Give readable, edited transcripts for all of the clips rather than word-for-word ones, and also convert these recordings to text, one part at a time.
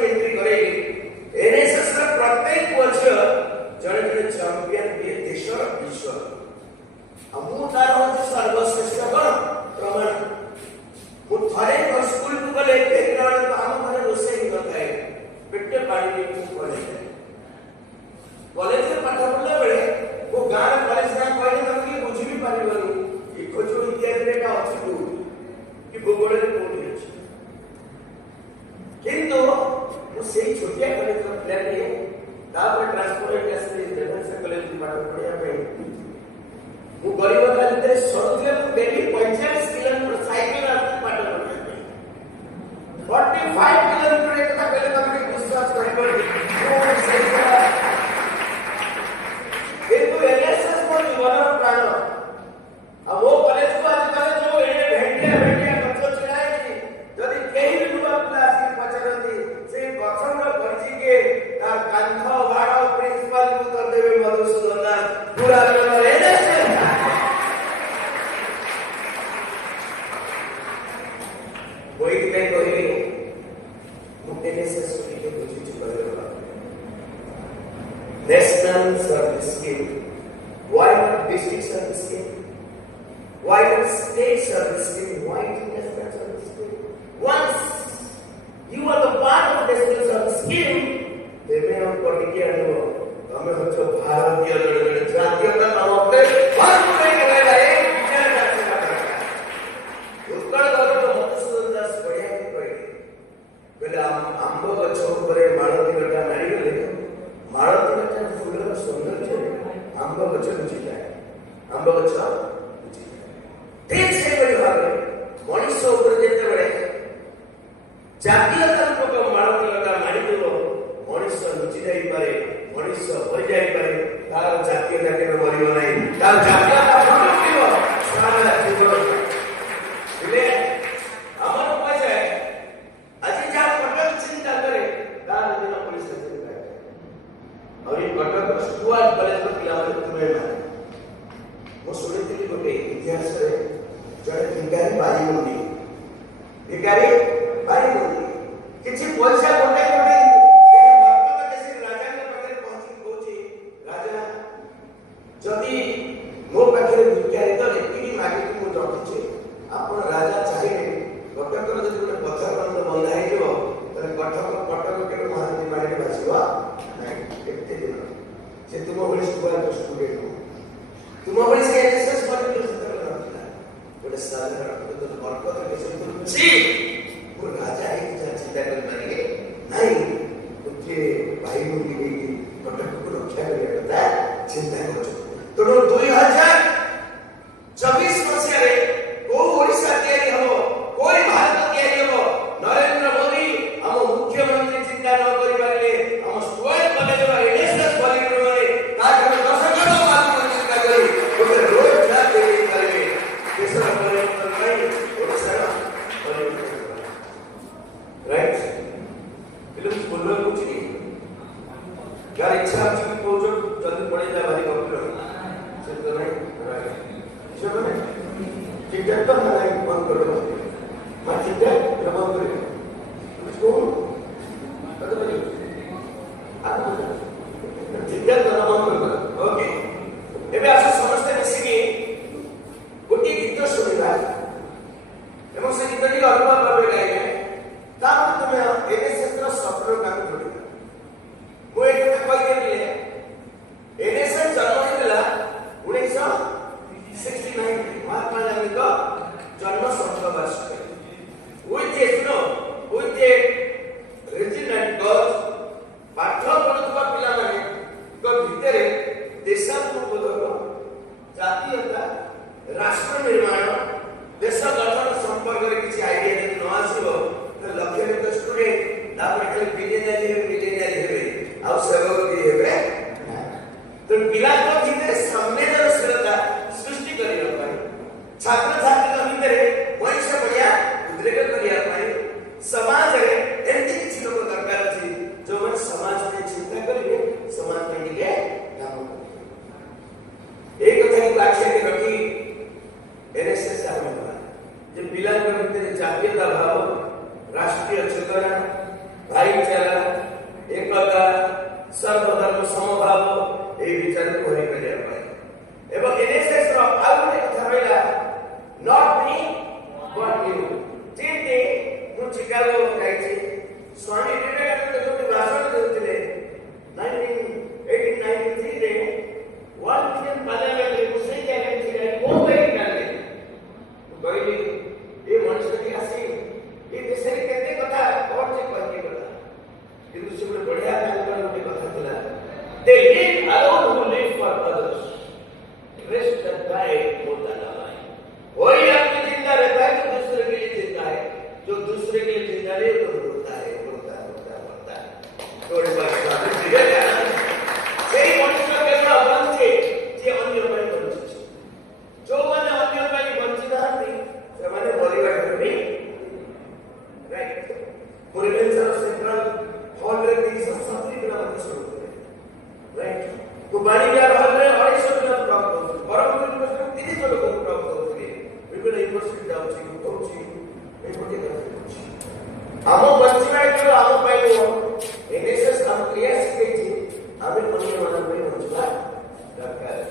Entry करेगी NSS रे प्रत्येक वर्ष जड़े जड़े चैंपियन भी देश और विश्व हमू तार होचे सर्वश्रेष्ठ कौन प्रमाण मु थारे स्कूल को गले पेट्रोल तो हम घरे रोषेई न थाए पेटे पानी के पड़े कॉलेज में पाठ पढ़ला बेले वो गांव कॉलेज ना कहले त कि बुझी भी पारिबनी कि खोजो इतिहास रे का अछि को कि भूगोल रे कोठी अछि किंतु वो सेही छोटिया कॉलेज का प्लान रे तापर ट्रांसपोर्ट क्लास रे रेफरेंस कॉलेज में पाठ पढ़िया पे वो गरीब का भितर सरुथिया तो डेली 45 किलोमीटर साइकिल रे पाठ पढ़िया पे 45 किलोमीटर एक था पहले तक विश्वास करिबो किंतु एनएसएस को जीवन प्राण अब वो कॉलेज को आजकल जो भेंटिया कचो चिराए यदि कहीं भी युवा क्लास की पचरती से गठन करछि के तार कांध बाड़ प्रिंसिपल को कर देबे मधुसूदन दास पूरा एनएसएस कोई नहीं कहि एनएसएस के बुझि चुका National Service Scheme. Why not District Service Scheme? Why not State Service Scheme? Why not National Service Scheme? Once you are the part of National Service Scheme, they may not particularly know. हमें बच्चों भारतीय लड़के जातीय का नाम अपने हर कोई करेगा एक विचार करते हैं। उत्कल वालों को मधुसूदन दास बढ़िया की पड़ी। पहले आंबो बच्चों पर मालती लड़का नारी को देखो। मालती लड़का फूलों सुंदर चले आंबो बच्चों बुझी जाए आंबो बच्चों बुझी जाए ठीक से बड़ी बात है मनुष्य ऊपर देते बड़े जातीय तत्व को मालती लड़का नारी को मनुष्य बुझी जाए पारे मनुष्य हो जाए पारे तार जातीय जाके न मरियो नहीं तार जातीय का फूल क्यों सारा जीवन इले अमर हो जाए अजी जा पटल चिंता करे तार दिन पुलिस और ये कटक स्कूल कॉलेज में पिलाने तुम्हें माने वो सुने थे कि गोटे इतिहास रे जड़े भिकारी बारी मुंडी किसी पैसा गोटे गोटे भक्त कैसे राजा के पाखे पहुंची कोची राजा जदी मो पाखे भिकारी तो एतिकी मागे कि मु जटिछे आपण राजा चाहिए कटक रे जदी गोटे पत्थर बंद बंधा हे जो तने कटक के महारानी मारे बासिवा से तुम बड़ी सुपर स्टूडेंट हो तुम बड़ी से एनएसएस पर भी सुंदर लगता है बड़े साधारण तो बरकत कैसे तुम छी वो राजा है कि चिंता कर पाएंगे नहीं उनके भाई मुंडी की कटक को रक्षा करने का चिंता करो तो 2024 मसीह रे को ओडिशा तैयारी हो कोई भारत तैयारी हो नरेंद्र मोदी हम मुख्यमंत्री चिंता न करि पाले हम स्टूडेंट कॉलेज रो एनएसएस बनी यार इच्छा आपकी पहुंचो जल्दी पड़े जा भारी कॉपी से तो नहीं चलो नहीं ठीक है तो मैं बंद कर दूंगा मैं ठीक है मैं बंद कर दूंगा इसको अरे भाई आप ठीक है तो मैं बंद कर दूंगा ओके ये भी आपसे समझते मिसिंगी गोटी गीत सुनिबा एवं से गीत की अनुभव करबे गाइए तापर तुम्हें एनएसएस रो सफर काम जोड़ी वो एक में कोई के लिए एनएसएस जन्म होइला 1969 महात्मा गांधी का जन्म शतवर्ष with a regimental girls पाठ पढुवा पिला माने को भितरे देशात्मक जातीयता राष्ट्र निर्माण देश गठन संपर्क रे किछि आईडिया यदि न आसीबो तो लक्ष्य स्टूडेंट तापर खाली मिलियनरी हेबे आ सेवक भी हेबे तो पिला को भितरे संवेदनशीलता सृष्टि करियो पाई छात्र छात्री भितरे मनुष्य बढ़िया उद्रेक करिया पाई समाज रे एंती किछि लोक दरकार अछि जो मन समाज में चिंता करिवे समाज में टिके काम करिवे एक कथा की आख्या के रखी एनएसएस आरंभ हुआ जे पिला के भितरे जातीयता भाव राष्ट्रीय चेतना भाईचारा They live alone who live for others. Rest that die होता ना है। वही आपकी जिंदा रहता है जो दूसरे के लिए जिंदा है। जो दूसरे के लिए जिंदा नहीं तो रोता है। थोड़ी बात सामने दिया जाना। सही मनुष्य केवल बंचे जे अन्य पर बंचे। जो माने अन्य पर बंचीदार नहीं, से माने परिवार में राइट। परिवेश सेंट्रल हॉल रे की संस्कृति के नाम से शुरू करें राइट। तो बाड़ी यार हॉल रे 250 जन प्राप्त होते हैं। और हम लोग 30 जन लोग प्राप्त होते हैं। विभिन्न यूनिवर्सिटी जाऊँगी, कोचिंग, ये कोई करते हैं। आमो बंचना है क्यों आमो पाएंगे वो एनएसएस हम क्लियर सीखेंगे हमें अन्य वाला में बंचना दरकार है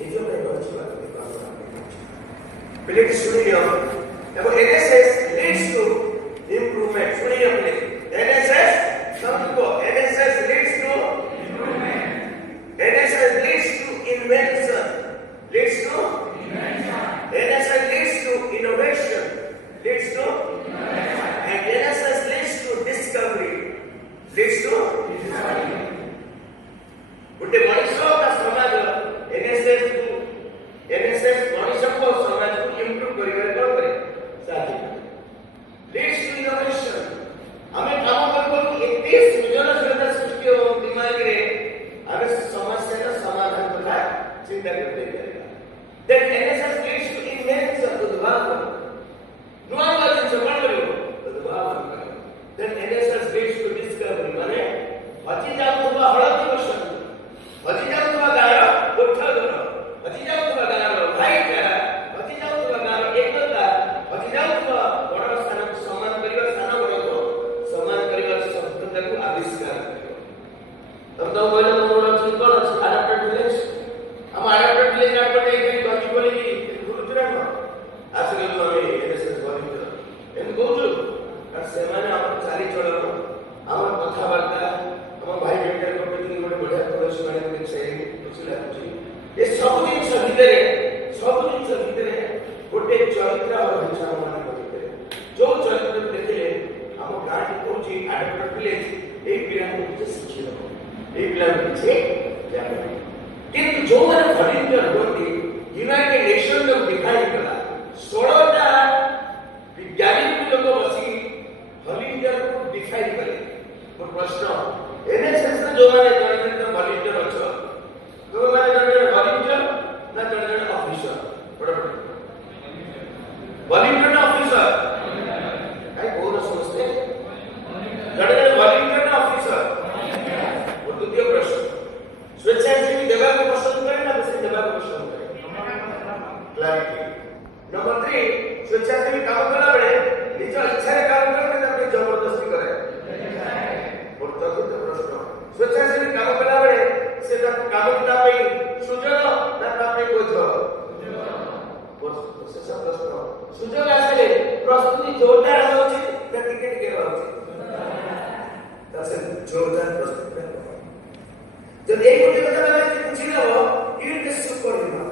ये जो मैं बंचना के काम करते हैं प्लीज सुनिए अब एनएसएस लीड्स टू इंप्रूवमेंट सुनिए अपने एनएसएस सबको NSS leads to improvement NSS leads to invention leads to NSS leads to innovation leads to and NSS leads to discovery. Leads to discovery. But मनुष्यों का समाज NSS मनुष्य को समाज को improve करेगा कौन करे? साथी। Leads to innovation. हमें काम करने को 31 मिलियन श्रद्धा सृष्टि और दिमाग रे हमें समस्या का समाधान करना चिंता करते रहेगा. Then NSS leads to invention तो उद्भावन. नुआंगा जिसमें करो. Then NSS leads to discovery. माने बची जाओ तो हड़प क्वेश्चन बची जाओ तो गाया उठा दो बची जाओ तो गाया भाई क्या बची जाओ तो गाया एकता बची जाओ तो बड़ा स्थान को समान परिवार स्थान बड़ा को समान परिवार शब्द को आविष्कार करो तब तो बोले मोड़ा चिंता न अडॉप्टेड विलेज हम अडॉप्टेड विलेज पर एक बात बोली कि गुरुद्वारा में आजकल तो हमें NSS बोली इन बोलू ସେମାନେ ଆମ ଚାଲିଚଳନ ଆମ କଥାବାର୍ତ୍ତା ଆମ ଭାଇ ଭଉଣୀଙ୍କ ପ୍ରତି ଗୋଟେ ବଢିଆ ପ୍ରଦର୍ଶନ ମାନେ ସେଇ ଖୁସି ଲାଗୁଛି ଏ ସବୁ ଜିନିଷ ଭିତରେ ଗୋଟେ ଚରିତ୍ର ରହିଛି ଆମ ମାନଙ୍କ ଭିତରେ ଯୋଉ ଚରିତ୍ର ଦେଖିଲେ ଆମ ଗାଁଟି କହୁଛି ଆଡପ୍ଟେଡ୍ ଭିଲେଜ ଏଇ ପିଲାଙ୍କୁ କିଛି ଶିଖିବ ଏଇ ପିଲାଙ୍କୁ କିଛି ଜାଣିବ କିନ୍ତୁ ଯୋଉମାନେ ଭଲେଣ୍ଟିୟର ହୁଅନ୍ତି ୟୁନାଇଟେଡ୍ ନେସନ୍ସ ଡିଫାଇନ୍ କଲା 16ଟା ବିଜ୍ଞାନୀ ଲୋକ ବସି वॉलंटियर को डिफाइन करें वो प्रश्न एनएसएस में जो माने जन वॉलंटियर अच्छा तो माने जन वॉलंटियर ना जन ऑफिसर बड़ा वॉलंटियर ना ऑफिसर काय बोल समझते जन वॉलंटियर ना ऑफिसर और द्वितीय प्रश्न स्वेच्छासेवी देवा को पसंद करें ना वैसे देवा को पसंद करें क्लैरिटी नंबर 3 स्वेच्छासेवी काम करना पड़े निज इच्छा रे काम करना जबरदस्ती करे और चतुर्थ प्रश्न स्वेच्छासेवी काम कला बेले से काम करता पे सुजोग ना तापे बोझ शेष प्रश्न सुजोग आसले प्रस्तुति जोरदार हो उचित ना टिकेट केवा उचित तसे जोरदार प्रस्तुति जब एक कोटी कथा लगा कि पूछी ना हो it is super human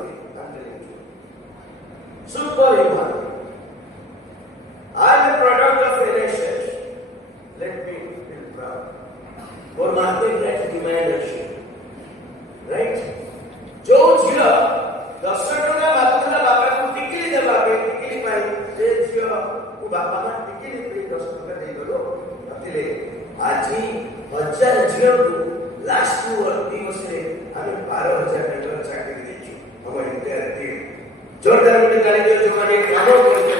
I am a product of NSS. Let me feel proud. For market that humanity. Right? जो झिला 10 टका मात्र बापा को टिकली दे बापे टिकली पाई जे झियो को बापा ना टिकली पे 10 टका दे दो अतिले आजी 1000 झियो को लास्ट 2 वर्ष से हमें 12000 टका चाकरी देची हम इंडिया टीम जोरदार में गाली जो माने काम करते